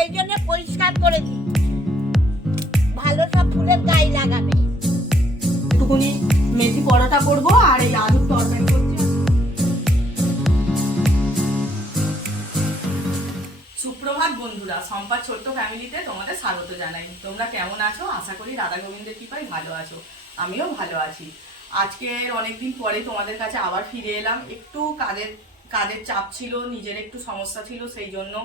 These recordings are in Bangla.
সেই জন্য পরিষ্কার করে দিই, ভালো সব ফুলের গায়ে লাগাবে। একটুখানি মেথি পরোটা করব আর এই আলুর তরকারি করছি। সুপ্রভাত বন্ধুরা, সম্পার ছোট্ট ফ্যামিলিতে তোমাদের স্বাগত জানাই। তোমরা কেমন আছো? আশা করি রাধা গোবিন্দের কৃপায় ভালো আছো, আমিও ভালো আছি। আজকের অনেকদিন পরে তোমাদের কাছে আবার ফিরে এলাম। একটু কাজের চাপ ছিল, নিজের একটু সমস্যা ছিল, সেই জন্য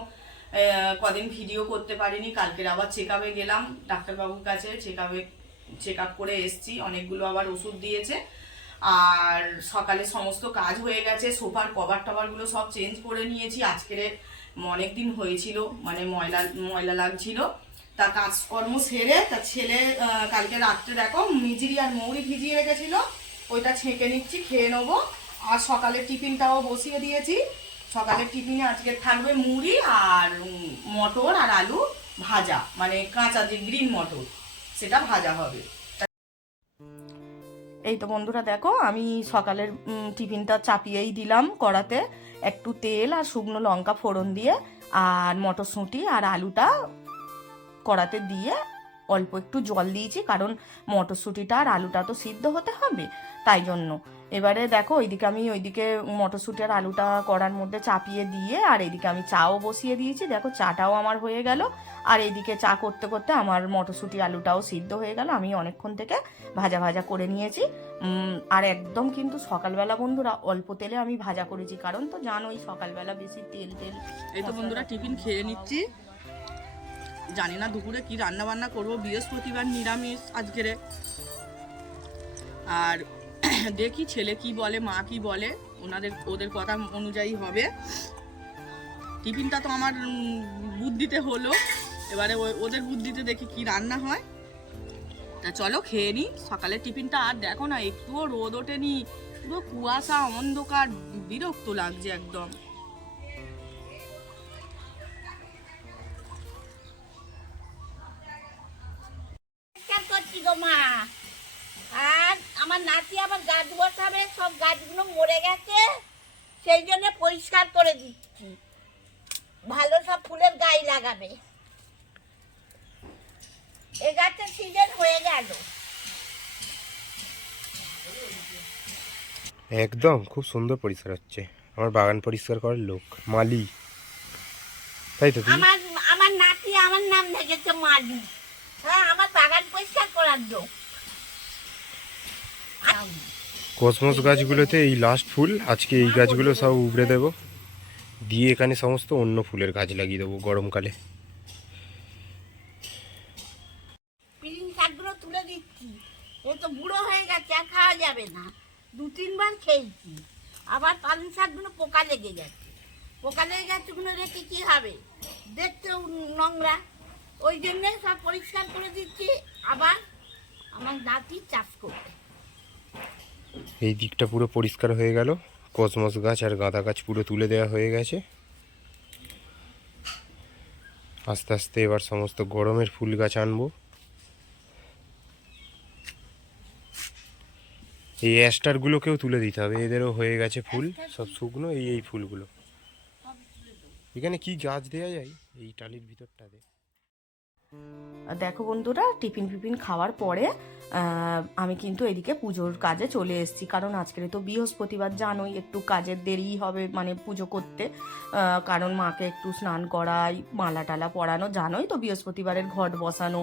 কদিন ভিডিও করতে পারিনি। কালকের আবার চেক আপে গেলাম ডাক্তারবাবুর কাছে, চেক আপ করে এসছি, অনেকগুলো আবার ওষুধ দিয়েছে। আর সকালে সমস্ত কাজ হয়ে গেছে, সোফার কভার টভারগুলো সব চেঞ্জ করে নিয়েছি। আজকের অনেক দিন হয়েছিল, মানে ময়লা ময়লা লাগছিল, তা কাজকর্ম সেরে তা ছেলে কালকে রাত্রে দেখো মিজরি আর মৌরি ভিজিয়ে রেখেছিল, ওইটা ছেঁকে নিচ্ছি, খেয়ে নেবো। আর সকালের টিফিনটাও বসিয়ে দিয়েছি। সকালের টিফিনে আজকে থাকবে মুড়ি আর মটর আর আলু ভাজা, মানে কাঁচা যে গ্রিন মটর, সেটা ভাজা হবে। এই তো বন্ধুরা দেখো, আমি সকালের টিফিনটা চাপিয়েই দিলাম কড়াতে, একটু তেল আর শুকনো লঙ্কা ফোড়ন দিয়ে, আর মটরশুঁটি আর আলুটা কড়াতে দিয়ে অল্প একটু জল দিয়েছি, কারণ মটরশুঁটিটা আর আলুটা তো সিদ্ধ হতে হবে, তাই জন্য। এবারে দেখো ওইদিকে মটরশুঁটি আর আলুটা কড়ার মধ্যে চাপিয়ে দিয়ে, আর এইদিকে আমি চাও বসিয়ে দিয়েছি। দেখো চাটাও আমার হয়ে গেল, আর এইদিকে চা করতে করতে আমার মটরশুঁটি আলুটাও সিদ্ধ হয়ে গেল। আমি অনেকক্ষণ থেকে ভাজা ভাজা করে নিয়েছি। আর একদম কিন্তু সকালবেলা বন্ধুরা অল্প তেলে আমি ভাজা করেছি, কারণ তো জানোই সকালবেলা বেশি তেল। এই তো বন্ধুরা টিফিন খেয়ে নিচ্ছি। জানি না দুপুরে কি রান্না বান্না করবো, বৃহস্পতিবার নিরামিষ আজকের। আর দেখি ছেলে কি বলে, মা কি বলে, ওদের কথা অনুযায়ী হবে। টিফিনটা তো আমার বুদ্ধিতে হলো, এবারে ওদের বুদ্ধিতে দেখি কি রান্না হয়। তা চলো খেয়ে নি সকালের টিফিনটা। আর দেখো না, একটুও রোদ ওঠেনি, পুরো কুয়াশা অন্ধকার, বিরক্ত লাগছে একদম। করছি গো মা, আর আমার নাতি আবার গাছ বসাবে, সব গাছগুলো মরে গেছে, সেই জন্য পরিষ্কার করে দিচ্ছি, ভালো সব ফুলের গায়ে লাগাবে। এ গাছের সিজন হয়ে গেল। একদম খুব সুন্দর পরিষ্কার হচ্ছে। আমার বাগান পরিষ্কার করার লোক মালি, তাই তো? আমার আমার নাতি আমার নাম রেখেছে মালি। হ্যাঁ, আমার বাগান পরিষ্কার করার লোক। কসমস গাছগুলোতে এই লাস্ট ফুল, আজকে এই গাছগুলো সব উবড়ে দেবো, দিয়ে এখানে সমস্ত অন্য ফুলের গাছ লাগিয়ে দেবো গরমকালে। পিলিং শাকগুলো তুলে দিচ্ছি, এ তো বুড়ো হয়ে গেছে, আর খাওয়া যাবে না। 2-3 বার খেয়েছি, আবার পালং শাকগুলো পোকা লেগে গেছে। পোকা লেগে গেছে, ওগুলো রেখে কি হবে, দেখতেও নোংরা, ওই জন্যে সব পরিষ্কার করে দিচ্ছি। আবার আমার নাতি চাষ করবে। এই দিকটা পুরো পরিষ্কার হয়ে গেল, কসমস গাছ আর গাঁদা গাছ পুরো তুলে দেওয়া হয়ে গেছে। আস্তে আস্তে এবার সমস্ত গরমের ফুল গাছ আনবো। এই অ্যাস্টারগুলোকেও তুলে দিতে হবে, এদেরও হয়ে গেছে ফুল, সব শুকনো। এই ফুলগুলো এখানে কি গাছ দেওয়া যায় এই টালির ভিতরটাতে? দেখো বন্ধুরা, টিফিন খাওয়ার পরে আমি কিন্তু এদিকে পুজোর কাজে চলে এসেছি, কারণ আজকে তো বৃহস্পতিবার, জানোই একটু কাজের দেরি হবে, মানে পুজো করতে। কারণ মাকে একটু স্নান করাই, মালা টালা পরানো, জানোই তো বৃহস্পতিবারের ঘট বসানো,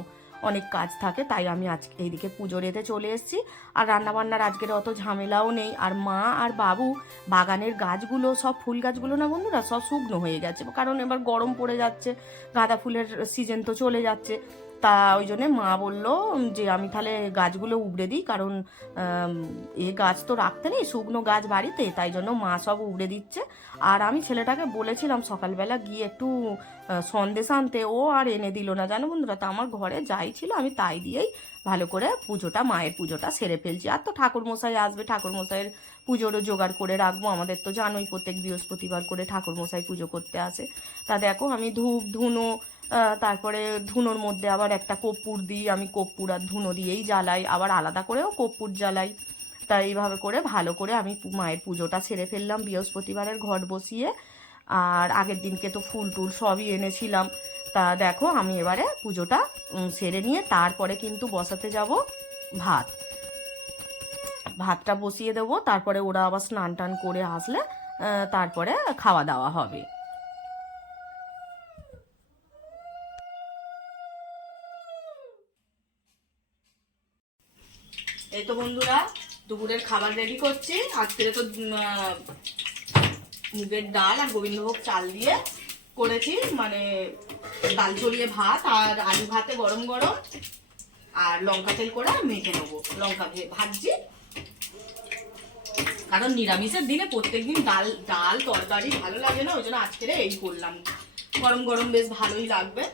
অনেক কাজ থাকে, তাই আমি আজকে এইদিকে পুজোর এতে চলে এসেছি। আর রান্নাবান্নার আজকের অত ঝামেলাও নেই। আর মা আর বাবু বাগানের গাছগুলো, সব ফুল গাছগুলো না বন্ধুরা, সব শুকনো হয়ে গেছে, কারণ এবার গরম পড়ে যাচ্ছে, গাঁদা ফুলের সিজন তো চলে যাচ্ছে। তা ওই জন্যে মা বললো যে আমি তাহলে গাছগুলো উবড়ে দিই, কারণ এ গাছ তো রাখতে নেই, শুকনো গাছ বাড়িতে, তাই জন্য মা সব উবড়ে দিচ্ছে। আর আমি ছেলেটাকে বলেছিলাম সকালবেলা গিয়ে একটু সন্দেশ আনতে, ও আর এনে দিল না, জানো বন্ধুরা। তা আমার ঘরে যাই ছিল আমি তাই দিয়েই ভালো করে মায়ের পুজোটা সেরে ফেলছি। আর তো ঠাকুরমশাই আসবে, ঠাকুরমশাইয়ের পুজোরও জোগাড় করে রাখবো। আমাদের তো জানোই প্রত্যেক বৃহস্পতিবার করে ঠাকুরমশাই পুজো করতে আসে। তা দেখো আমি ধূপ ধুনো, তারপরে ধুনোর মধ্যে আবার একটা কর্পূর দিই, আমি কর্পূর আর ধুনো দিয়েই জ্বালাই, আবার আলাদা করেও কর্পূর জ্বালাই। তাই এইভাবে করে ভালো করে আমি মায়ের পুজোটা সেরে ফেললাম বৃহস্পতিবারের ঘট বসিয়ে। আর আগের দিনকে তো ফুল টুল সবই এনেছিলাম, তা দেখো আমি এবারে পুজোটা সেরে নিয়ে তারপরে কিন্তু বসাতে যাব ভাতটা বসিয়ে দেবো, তারপরে ওরা আবার স্নান টান করে আসলে তারপরে খাওয়া দাওয়া হবে। এই তো বন্ধুরা দুপুরের খাবার রেডি করছি। আজকে তো মুগের ডাল আর গোবিন্দভোগ চাল দিয়ে করেছি, মানে ডাল ছড়িয়ে ভাত আর আলু ভাতে গরম গরম আর লঙ্কা তেল করে মেখে নেবো, লঙ্কা ভাজছি। কারণ নিরামিষের দিনে প্রত্যেকদিন ডাল ডাল তরকারি ভালো লাগে না, ওই জন্য আজকে এই করলাম, গরম গরম বেশ ভালোই লাগবে।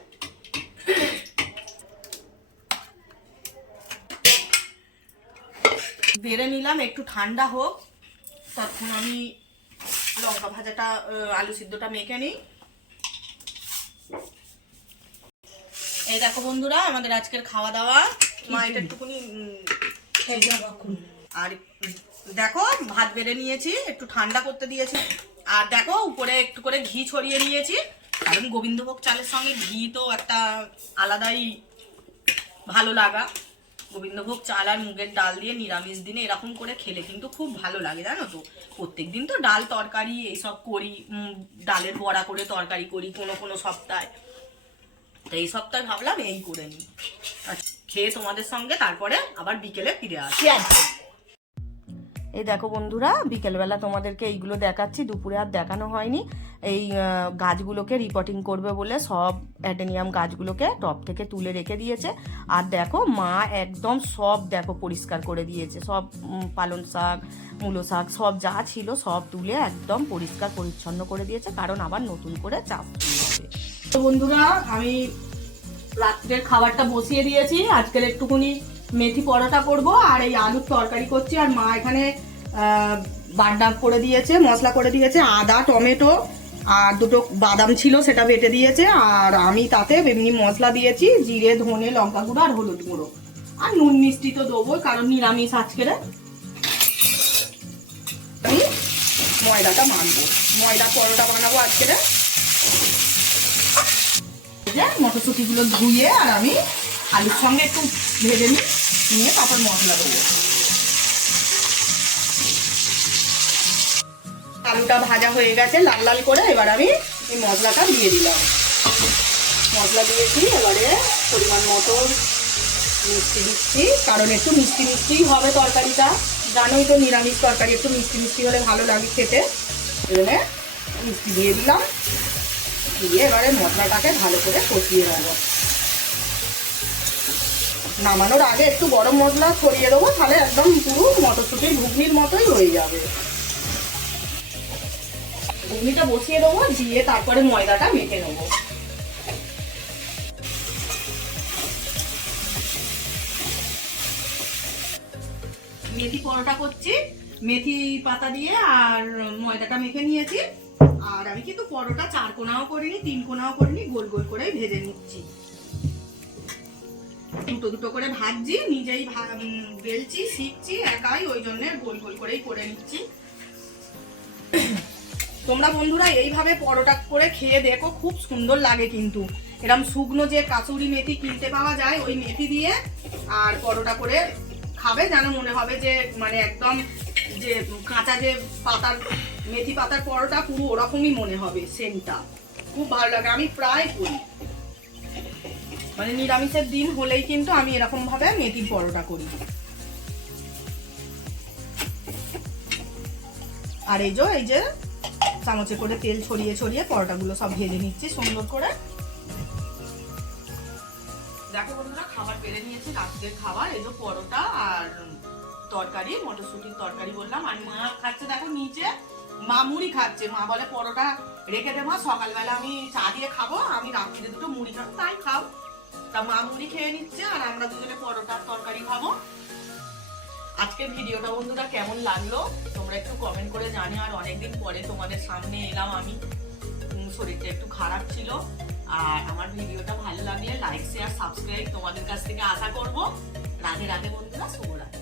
বেড়ে নিলাম, একটু ঠান্ডা হোক, তখন আমি লঙ্কা ভাজাটা আলু সিদ্ধটা মেখে নিই। এই দেখো বন্ধুরা আমাদের আজকের খাওয়া দাওয়া। মা এটা একটুখানি আর দেখো ভাত বেড়ে নিয়েছি, একটু ঠান্ডা করতে দিয়েছি। আর দেখো উপরে একটু করে ঘি ছড়িয়ে নিয়েছি, কারণ গোবিন্দভোগ চালের সঙ্গে ঘি তো একটা আলাদাই ভালো লাগা। গোবিন্দভোগ চাল আর মুগের ডাল দিয়ে নিরামিষ দিনে এরকম করে খেলে কিন্তু খুব ভালো লাগে, জানো তো। প্রত্যেকদিন তো ডাল তরকারি এইসব করি, ডালের বড়া করে তরকারি করি কোনো কোনো সপ্তাহে। তো এই সপ্তাহে ভাবলাম এই করে নিই, খেয়ে তোমাদের সঙ্গে তারপরে আবার বিকেলে ফিরে আসি। এই দেখো বন্ধুরা বিকেলবেলা তোমাদেরকে এইগুলো দেখাচ্ছি, দুপুরে আর দেখানো হয়নি। এই গাছগুলোকে রিপোর্টিং করবে বলে সব অ্যাডেনিয়াম গাছগুলোকে টব থেকে তুলে রেখে দিয়েছে। আর দেখো মা একদম সব দেখো পরিষ্কার করে দিয়েছে, সব পালং শাক মূলো শাক সব যা ছিল সব তুলে একদম পরিষ্কার পরিচ্ছন্ন করে দিয়েছে, কারণ আবার নতুন করে চাষ শুরু হবে। তো বন্ধুরা আমি রাত্রের খাবারটা বসিয়ে দিয়েছি। আজকের একটুখানি মেথি পরোটা করব আর এই আলুর তরকারি করছি। আর মা এখানে বাটা করে দিয়েছে, মশলা করে দিয়েছে, আদা টমেটো আর দুটো বাদাম ছিল সেটা বেটে দিয়েছে। আর আমি তাতে এমনি মশলা দিয়েছি, জিরে ধনে লঙ্কা গুঁড়ো আর হলুদ গুঁড়ো, আর নুন মিষ্টি তো দেবো কারণ নিরামিষ আজকের। আমি ময়দাটা মাখবো, ময়দা পরোটা বানাবো আজকের। মটরশুঁটিগুলো ধুয়ে আর আমি আলুর সঙ্গে একটু ভেজে নিয়ে তারপর মশলা দেবো। আলুটা ভাজা হয়ে গেছে লাল লাল করে, এবার আমি এই মশলাটা দিয়ে দিলাম। মশলা দিয়েছি, এবারে পরিমাণ মতো মিষ্টি দিচ্ছি, কারণ একটু মিষ্টি মিষ্টিই হবে তরকারিটা, জানোই তো নিরামিষ তরকারি একটু মিষ্টি মিষ্টি হলে ভালো লাগে খেতে। এবারে মিষ্টি দিয়ে দিলাম, দিয়ে এবারে মশলাটাকে ভালো করে কষিয়ে নেবো। নামানোর আগে একটু গরম মশলা ছড়িয়ে দেবো, তাহলে একদম পুরো মটরশুঁটির ঘুগনির মতোই হয়ে যাবে। ঘুগনিটা বসিয়ে দেবো, দিয়ে তারপরে ময়দাটা মেখে নেবো। মেথি পরোটা করছি, মেথি পাতা দিয়ে আর ময়দাটা মেখে নিয়েছি। আর আমি কিন্তু পরোটা 4 কোনাও করিনি, 3 কোনাও করিনি, গোল গোল করেই ভেজে নিচ্ছি। দুটো দুটো করে ভাজছি, নিজেই বেলছি, শিখছি একাই, ওই জন্য গোল গোল করেই করে নিচ্ছি। তোমরা বন্ধুরা এইভাবে পরোটা করে খেয়ে দেখো, খুব সুন্দর লাগে কিন্তু। এরকম শুকনো যে কাসুরি মেথি কিনতে পাওয়া যায়, ওই মেথি দিয়ে আর পরোটা করে খাবে, যেন মনে হবে যে মানে একদম যে কাঁচা যে পাতার মেথি পাতার পরোটা পুরো ওরকমই মনে হবে, সেন্টটা খুব ভালো লাগে। আমি প্রায় করি, মানে নিরামিষের দিন হলেই কিন্তু আমি এরকম ভাবে মেথির পরোটা করি। আর এই যে চামচে করে তেল ছড়িয়ে ছড়িয়ে পরোটাগুলো সব ভেজে নিচ্ছি সুন্দর করে। দেখো বন্ধুরা খাবার বেড়ে নিয়েছি, রাত্রের খাবার এই যে পরোটা আর তরকারি, মটরশুঁটির তরকারি বললাম। আর মা খাচ্ছে দেখো নিচে, মা মুড়ি খাচ্ছে। মা বলে পরোটা রেখে দেবো, সকালবেলা আমি চা দিয়ে খাবো, আমি রাত্রিরে দুটো মুড়ি খাবো, তাই খাও। তা মা মুড়ি খেয়ে নিচ্ছে আর আমরা দুজনে পরোটার তরকারি খাবো। আজকের ভিডিওটা বন্ধুরা কেমন লাগলো তোমরা একটু কমেন্ট করে জানিও। আর অনেকদিন পরে তোমাদের সামনে এলাম আমি, শরীরটা একটু খারাপ ছিল। আর আমার ভিডিওটা ভালো লাগলে লাইক শেয়ার সাবস্ক্রাইব তোমাদের কাছ থেকে আশা করবো। রাধে রাধে বন্ধুরা, শুভরাত্রি।